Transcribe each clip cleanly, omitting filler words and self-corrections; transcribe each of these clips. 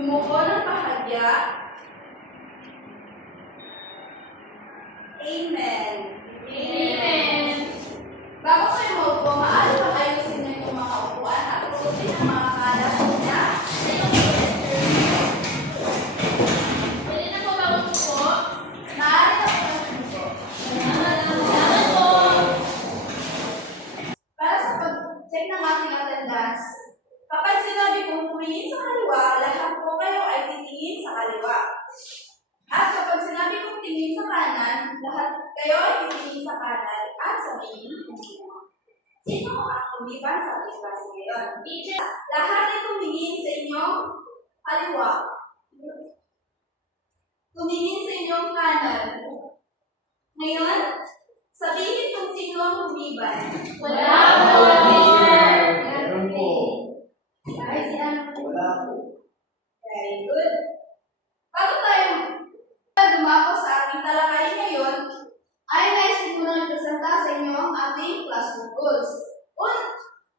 Yumuko ng bahagya. Amen. Amen. Bago kayo maupo, maaari ba ayusin na yung mga upuan at putin ang mga kalat niya? Pwede na po ba umupo? Maaari na po umupo. Salamat po. Para sa pag-check ng ating attendance, kapag sinabi kong tumingin sa kaliwa, lahat po kayo ay titingin sa kaliwa. At kapag sinabi kong tingin sa kanan, lahat kayo ay titingin sa kanan at sabihin kung sino. Sino ang lumiban sa ating klase ngayon? Teacher. Lahat ay tumingin sa inyong kaliwa. Tumingin sa inyong kanan. Ngayon, sabihin kung sino ang lumiban. Wala po, teacher. Meron po. Ay, si ano? Wala po. Very good. Bago tayo dumako sa ating talakayin ngayon, ay nais ko muna ipresenta sa inyo ang ating classroom rules.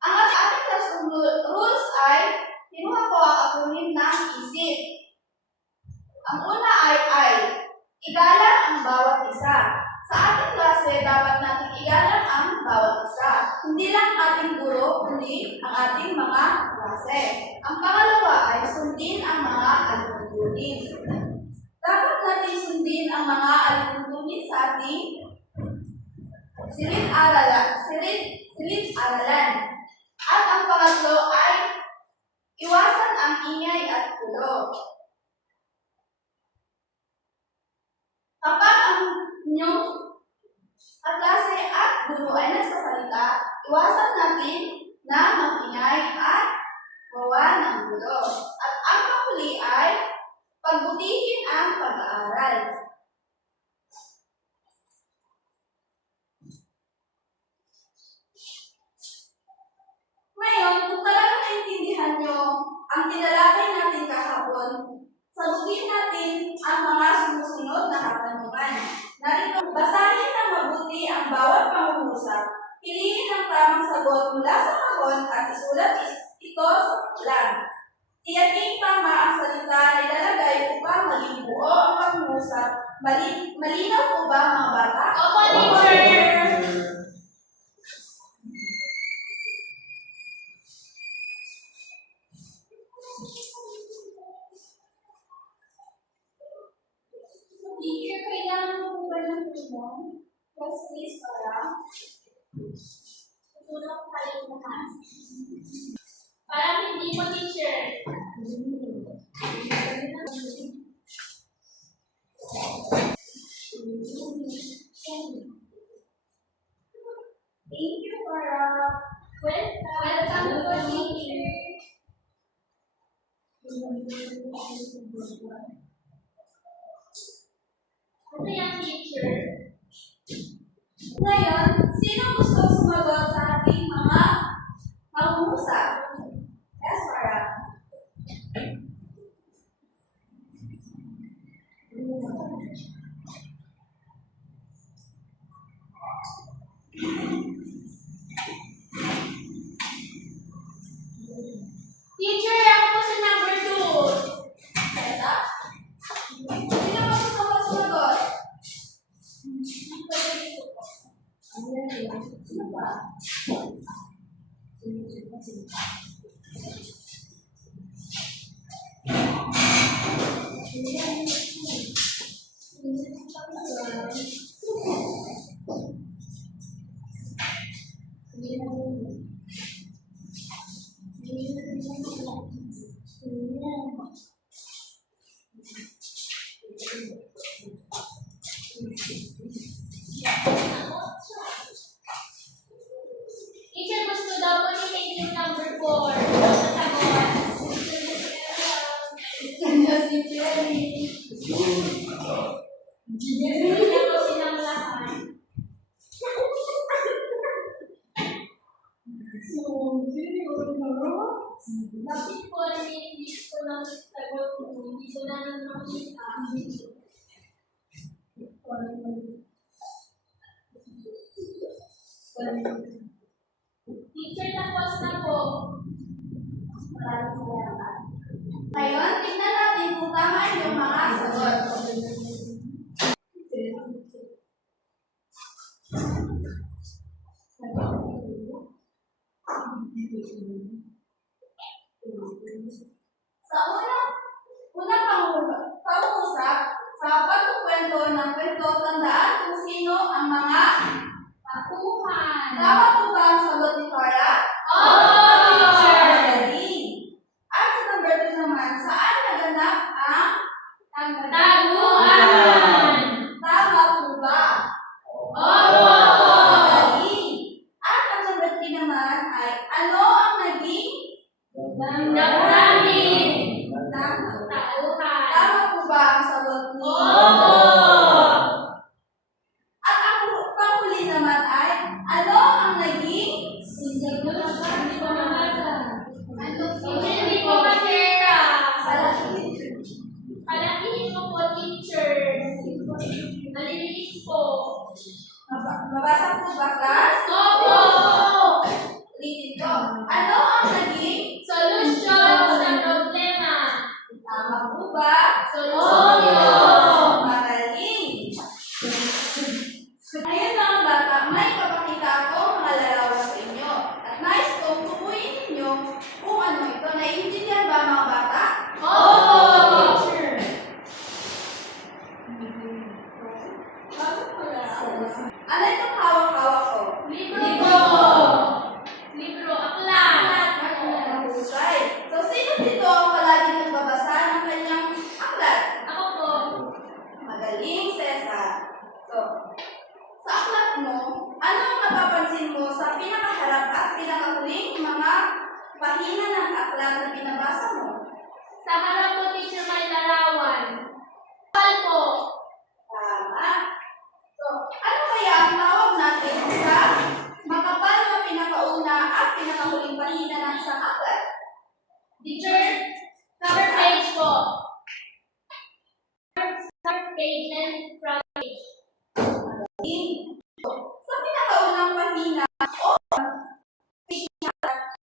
Ang ating classroom rules ay kinuha ko ang akronym ng isip. Ang una ay igalang ang bawat isa. Sa ating klase, dapat natin igalang ang bawat isa. Hindi lang ating guro, kundi ang ating mga klase. Ang pangalawa ay sundin ang mga alituntunin. Dapat natin sundin ang mga alituntunin sa ating silid-aralan. At ang pangatlo ay iwasan ang ingay at gulo. Kapag ang inyong kaklase at guro ay nagsasalita, iwasan natin na mag-ingay at gawa ng gulo. At ang panghuli ay pagbutihin ang pag-aaral. Ngayon, kung talagang naintindihan nyo ang tinalakay natin kahapon, sagutin natin ang mga sumusunod na katanungan. Narito, basahin ng mabuti ang bawat pangungusap, piliin ang tamang sagot mula sa kahon at isulat ito sa paklan. Tiyaking tama ang salita na ilalagay upang maging buo ang pangungusap. Malinaw po ba mga bata? Opo, teacher. Teacher, kailangan po ba ng tulong? Yes, please, para Tutulong tayo lahat. Parang hindi po, teacher. Thank you, Para. Welcome po, teacher. Ano yan, teacher? Ngayon, sino gusto sumagot sa ating mga pangungusap? Yes, Para. Teacher, ako po sa number 2. Tessa? Sino ba gusto mo sumagot? Sino ba? Teacher, gusto daw po ni Kate yung number 4. Sa sagot. Kanya si Jerry. Kaya po silang lahat. Bakit po nag-i-list ko ng sagot ko? Hindi ko na nakita. Teacher, tapos na po. Ngayon, tignan Sa unang pangungusap, sa pagkukwento ng kwento, tandaan kung sino ang mga Tauhan. tama po ba ang sagot ni Farah? Oo, teacher. Magaling. At sa number 2 naman, saan naganap ang Taguan. tama po ba? Opo. Magaling. At ang number 3 naman ay ano ang naging Damdamin. ng Tauhan. tama po ba ang sagot ni? Opo. At ang panghuli naman ay ano ang naging Hindi ko makita. Palakihin mo po, teacher. Maliliit po. Mabasa po ba, class? Opo. Ulitin ko. Ano ang naging Solusyon sa problema. tama po ba? Solusyon. Magaling. Ngayon mga bata, may papakita ako mga larawan sa inyo. At nais kong tukuyin ninyo kung ano ito. Naiintindihan ba mga bata? Opo, teacher. Ano itong hawak-hawak ko? Libro. Libro, aklat. Mahusay. So, sino dito ang palagi nagbabasa ng kanyang aklat? Ako po. Magaling, Cesar. So, sa aklat mo, ano ang napapansin mo sa pinakaharap at pinakahuling mga pahina ng aklat na binabasa mo? Sa harap po, teacher, may larawan. Kapal po. Tama. So, ano kaya ang tawag natin sa makapal na pinakauna at pinakahuling pahina ng isang aklat? Teacher, cover page po. Cover page and front page. Sa pinakaunang pahina o pahina,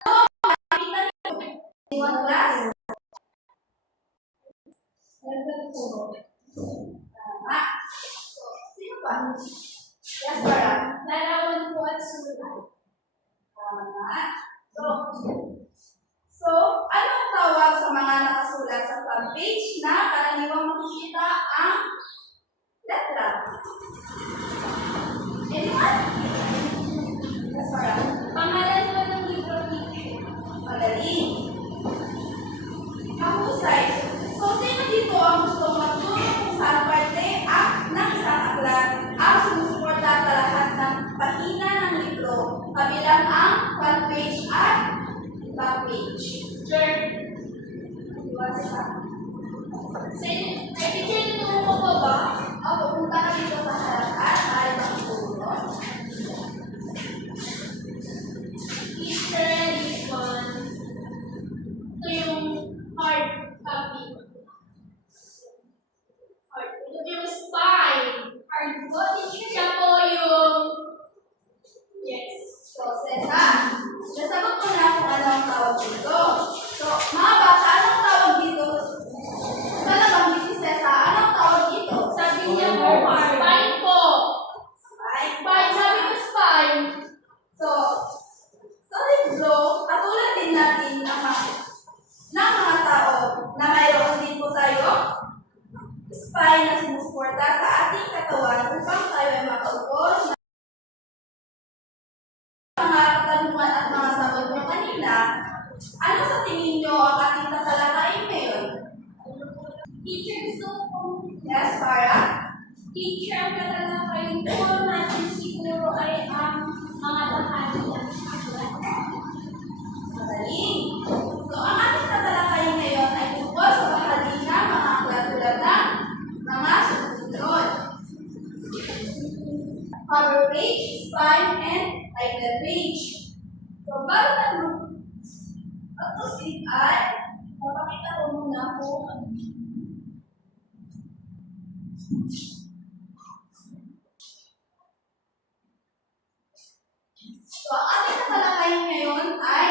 ano ang makikita niyo? One class? Tama. So, sino pa? Yes, Farah. Larawan po at sulat. Tama. So, ano ang tawag sa mga nakasulat sa front page na karaniwang makikita ang letra? Anyone? Yes, Farah. Pangalan po ng libro, teacher. Magaling. Mahusay. So, sino dito ang gusto magturo kung saan parte ng isang aklat ang sumusuporta sa lahat ng pahina ng libro, kabilang ang front page at back page? Teacher, Iwan siya. ay teacher, tuturo mo po ba? O, pupunta ka dito sa harapan, maaari bang ituro? Teacher, this one. Ito yung hard copy. Ito yung spine. Hard po, teacher. Siya po yung... Yes. So, Cesar, nasagot ko na kung ano ang tawag dito. So, mga bata, anong tawag dito? Talagang si Cesar, anong tawag dito? Sabi niya po, spine po. Ay, Spine, sabi ko spine. so, sa libro, katulad din natin ng mga tao na mayroon din po tayo spine na sumusuporta sa ating katawan upang tayo ay makaupo na mga katanungan at mga sagot nyo kanina. Ano sa tingin nyo ang ating tatalakayin ngayon? Teacher, gusto ko Yes, Farah? teacher, ang tatalakayin po natin siguro ay ang mga bahagi ng aklat. Magaling. So, ang ating tatalakayin ngayon ay tungkol sa bahagi ng mga aklat tulad ng mga susunod. Cover page, spine, and title page. So, bago tayo mag-proceed ay papakita ko muna kung so, ang ating tatalakayin ngayon ay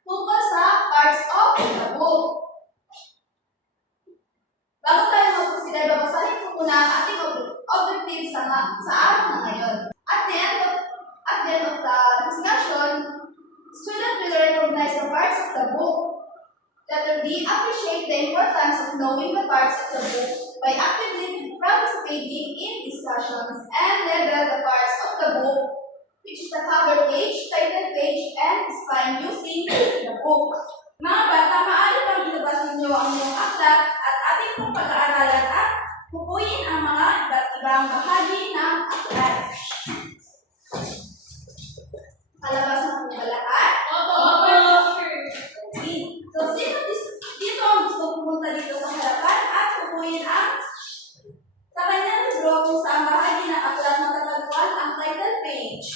tungkol sa parts of the book. Bago tayo mag-proceed ay babasahin ko muna ang ating objective sa araw na ngayon. At the end of the discussion, students will recognize the parts of the book. Letter D, appreciate the importance of knowing the parts of the book by actively participating in discussions and label the parts of the book, which is the cover page, title page, and spine using the book. Mga bata, maaari bang ilabas ninyo ang inyong aklat at ating pong pag-aaralan at pupuin ang mga iba't ibang bahagi ng aklat. Palabas na po ba lahat? Opo. So, sino dito ang gusto pumunta dito sa harapan at pupuin ang sa kanyang libro kung saan bahagi ng aklat matatagpuan ang title page?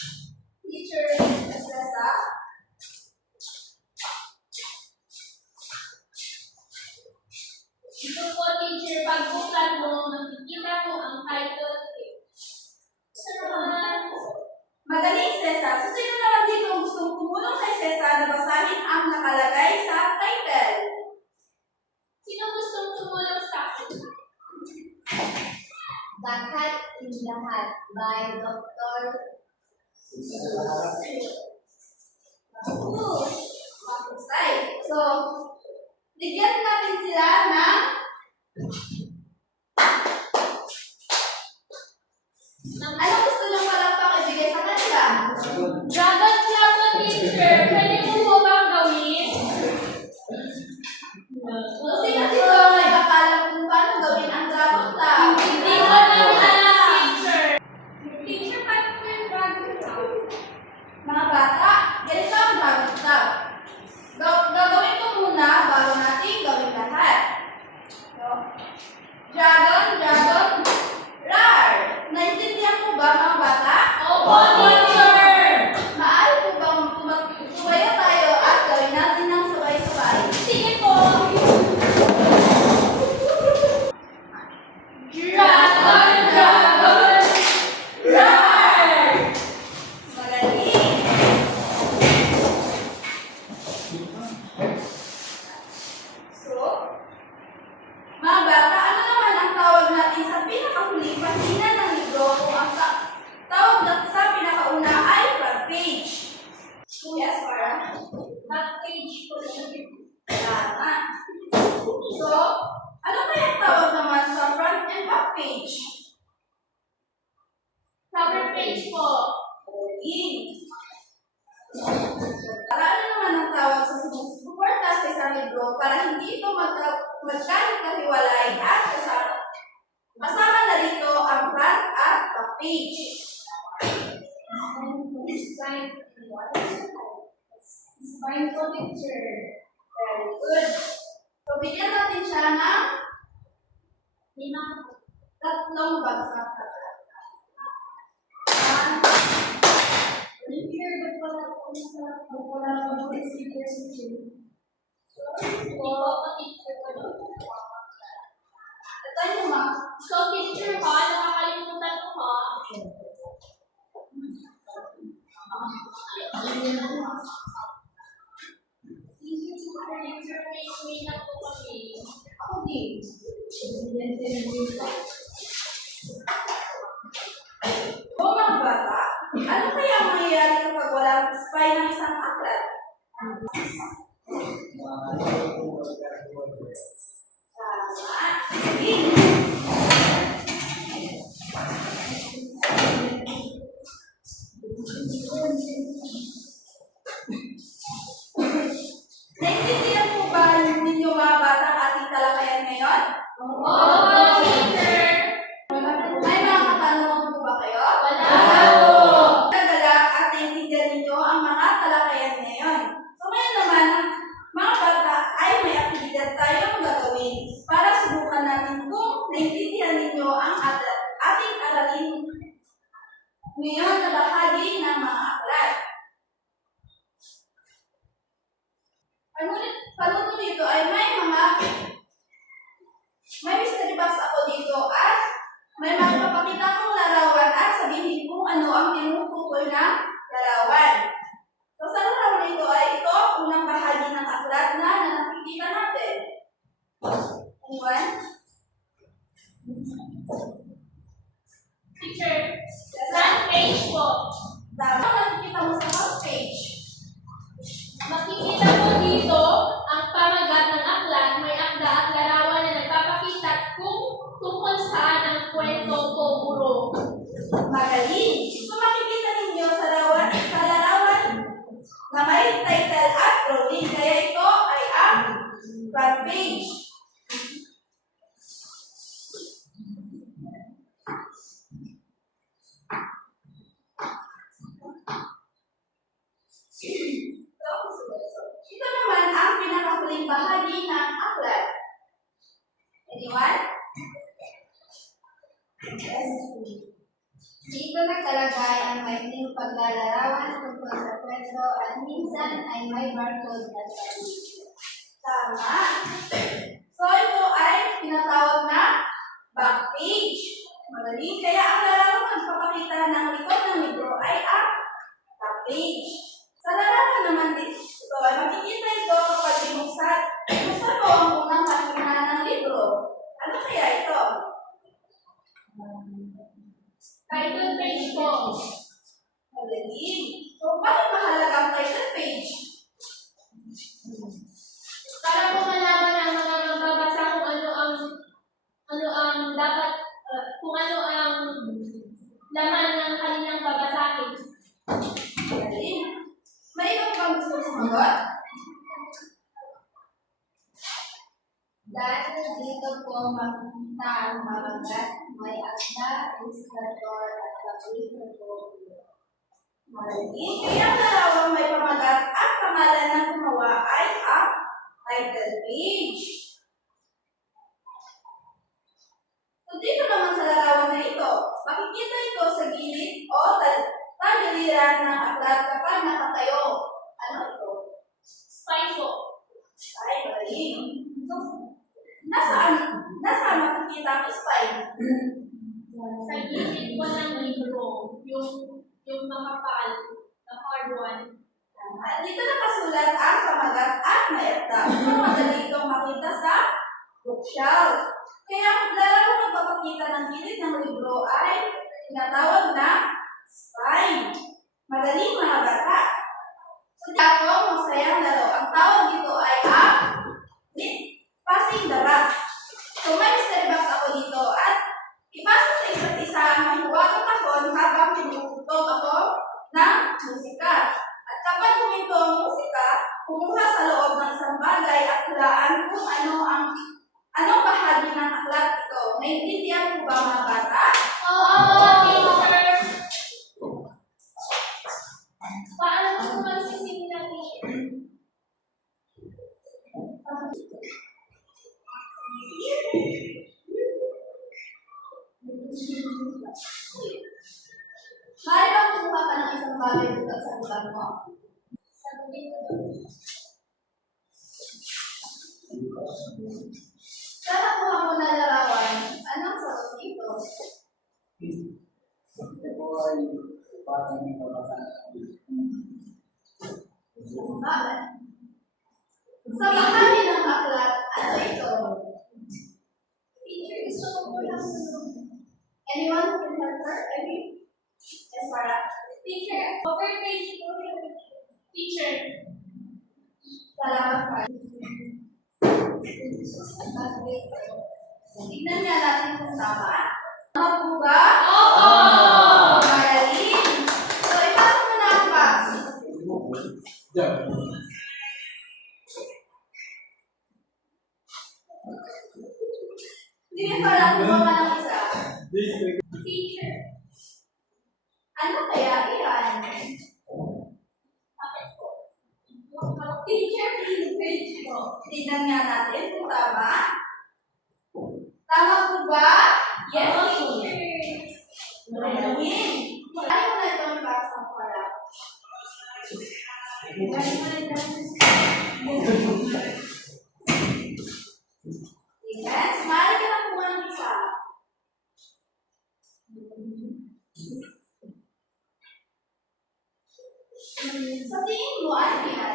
Teacher Cesa. Ito po, teacher, pagbuksan mo, makikita mo ang title page. Magaling, Cesa. So, sino naman dito ang gustong tumulong kay Cesa na basahin ang nakalagay sa title? Sino gustong tumulong sa akin? Dakat in Lahat by Dr. Mahusay. So, bigyan natin sila ng ano gusto nyo palakpak ibigay sa kanila? Dragon Club po, teacher. Pwede mo po bang gawin? So, sino dito ang may akala kung paano gawin ang dragon club? Hindi ko namin alam, teacher. Teacher, paano po yung Dragon Club? Mga bata, ganito ang dragon club. Gagawin ko muna bago natin gawin lahat. So, dragon, rar. Naintindihan mo ba mga bata? Opo, teacher. Maaari po bang tumayo tayo at gawin natin ng sabay-sabay? Sige po. Dragon, rar! Magaling! So, mga bata, ano naman ang tawag natin sa pinakahuling pahina ng libro kung ang tawag natin sa pinakauna ay front page? Yes, Farah? Back page po, teacher. Tama. So, ano kaya ang tawag naman sa front and back page? Cover page po. In. Para ano naman ang tawag sa sumusuporta sa isang libro para hindi ito magkakahiwalay at kasama na rito ang front at back page. Spine po, teacher. Very good. So, bigyan natin siya ng Lima. tatlong bagsak na Teacher, ba't wala po sa speakers, teacher? Hindi po ako, teacher ko. ito yung mga So, teacher ha, nakakalimutan ko ha. Teacher, may uwi na po kami. ako din. O mga bata, ano kaya ang mangyayari kapag walang spine ng isang aklat? Tama. Sige. Naintindihan po ba ninyo mga bata ang ating talakayan ngayon? Opo, teacher. May mga katanungan po ba kayo? Wala po. Tagala at naintindihan ninyo ang mga talakayan ngayon. So ngayon naman, mga bata ay may aktibidad tayong gagawin para subukan natin kung naintindihan ninyo ang ating aralin ngayon na bahagi ng mga aklat. Panuto dito ay may mystery box ako dito at may magpapakita kong larawan at sabihin kung ano ang tinutukoy ng larawan. So sa larawan ito ay ito ang unang bahagi ng aklat na nakikita natin. Anyone? Teacher, front page po. Tama, nakikita mo sa front page. Makikita po dito ang pamagat ng page. Ito naman ang pinakahuling bahagi ng aklat. Anyone? Yes. Dito nakalagay ang maikling paglalarawan tungkol sa kwento at minsan ay may barcode at paligid. Tama. So ito ay tinatawag na back page. Magaling. Kaya ang larawan magpapakita ng likod ng libro ay ang back page. Sa larawan naman ito ay makikita ito kapag binuksan mo ang unang pahina ng libro. Ano kaya ito? Title page po. Magaling. So bakit mahalaga ang title page? Para po malaman ang mga magbabasa kung ano ang dapat, kung ano ang laman ng kanilang babasahin. Magaling. May iba bang gusto sumagot? Dahil dito po makikita ang mabagat, may akda, ilustrator at publisher po. Magaling. Kaya ang larawang may pamagat at pangalan ng gumawa ay ang title page. So dito naman sa larawan na ito, makikita ito sa gilid o tagiliran ng aklat kapag nakatayo. Ano ito? Spy po. Ay, magaling. So, nasaan makikita ang spy? Sa gilid po ng libro, yung makapal, the hard one. At dito nakasulat ang pamagat at maekta. Ito madali itong makita sa bookshelf. Kaya ang larawang magpapakita ng gilid ng libro ay tinatawag na spine. Madaling mga bata. So, ako, masayang laro. Ang tawag dito ay ang passing the box. So, may mystery box ako dito at ipasa sa isa't isa ang mahiwagang kahon habang tinutugtog ako ng musika. At kapag huminto ang musika, kumuha sa loob ng isang bagay at hulaan kung anong bahagi ng aklat ito. Naintindihan mo ba mga bata? Teacher! Paano po magsisimula, teacher? Maaari bang kumuha ka ng isang bagay bukas sa lugar mo? Sagutin ko. Sa nakuha mo na larawan, anong sagot dito? Ito po ay parang may kabataan. Bakit? Sa bahagi ng aklat, ano ito? Teacher, gusto ko po lang Anyone who can help her? Any? Yes, Farah. Teacher, over page po. Teacher. Salamat, Farah. Tignan nga natin kung tama. Tama po ba? Opo! Magaling! So, ipasok mo na ang box. Sige, Farah, kumuha ka ng isa. Teacher. Ano kaya iyan? Bakit po? Teacher, page po. Tignan nga natin kung tama. Tama po ba? Yes, Oo. teacher. Magaling! Ayaw mo na itong box ng Farah. Yes, maaari ka na kumuha ng isa. Sa tingin mo, ano yan?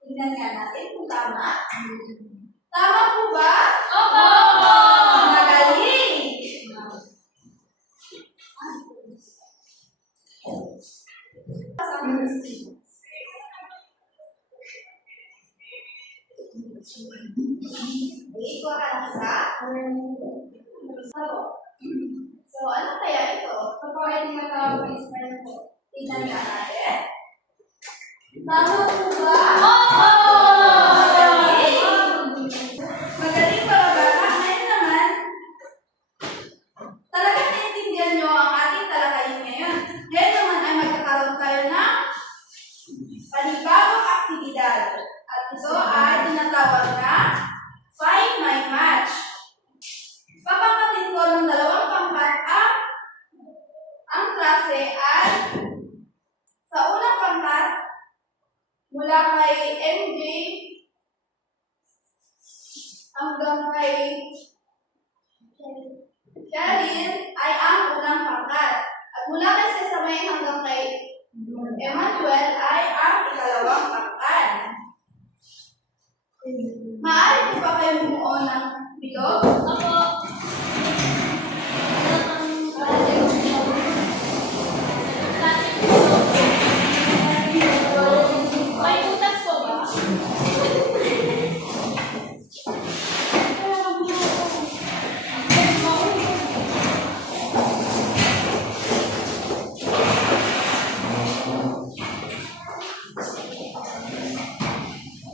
Tingnan nga natin kung tama. Tama po ba? Opo! Magaling! Ikuha ka ng isa. So, ano kaya ito? Kapag hindi matawag ng Israel po, tingnan nga natin. Tama po ba? Opo! panibagong aktibidad. At ito ay tinatawag na Find My Match. Papakatid ko ng dalawang pangkat ang klase ay sa unang pangkat mula kay MJ hanggang kay Cheryl ay ang unang pangkat. At mula kay Sesamay hanggang kay Emmanuel ay ang ikalawang pangkat. Maaari po ba kayo bumuo ng bilog? Opo. May butas po ba?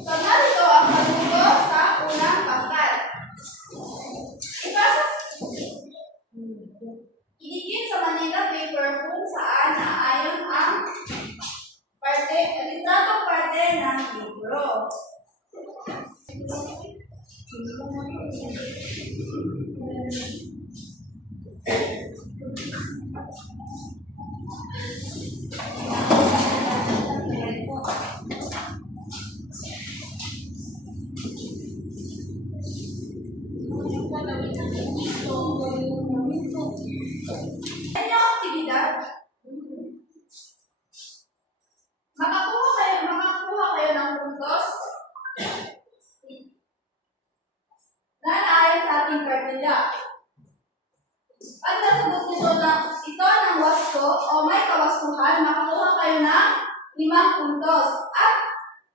So, narito ang maluto sa unang pangkat. Idikit sa Manila paper kung saan naayon ang litratong parte ng libro. Ano yung aktibidad? Makakuha kayo ng puntos na naayon sa ating kartilya. Pag nasagot ito ng wasto o may kawastuhan, makakuha kayo ng 5 puntos. At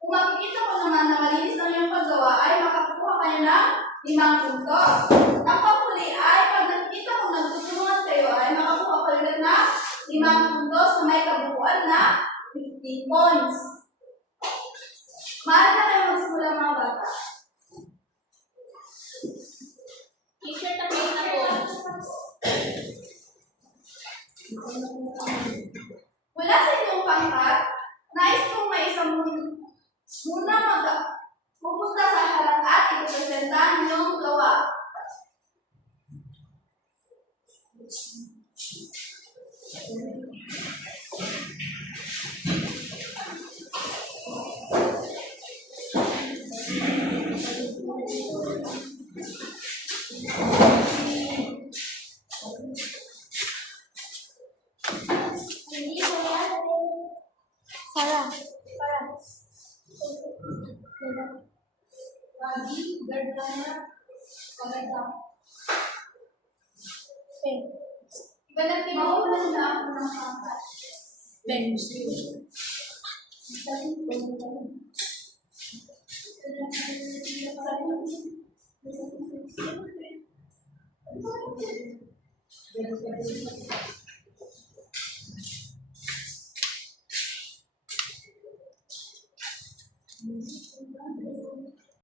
kung makikita ko naman na malinis ang iyong paggawa, ay makakuha kayo ng 5 puntos. Ang panghuli ay pag nakikita ko nagtutulungan kayo, ay makakuha kayo ng 5 puntos na may kabuuan na 15 points. Maaari na kayo magsimula mga bata. Teacher, tapos na po. Mula sa inyong pangkat, nais kong may isang muna pupunta sa harap at ipresenta ang inyong gawa. Sarah. Lagi, gardana, paganda. Iba na pinaulan na ako ng pangkat. Pencil.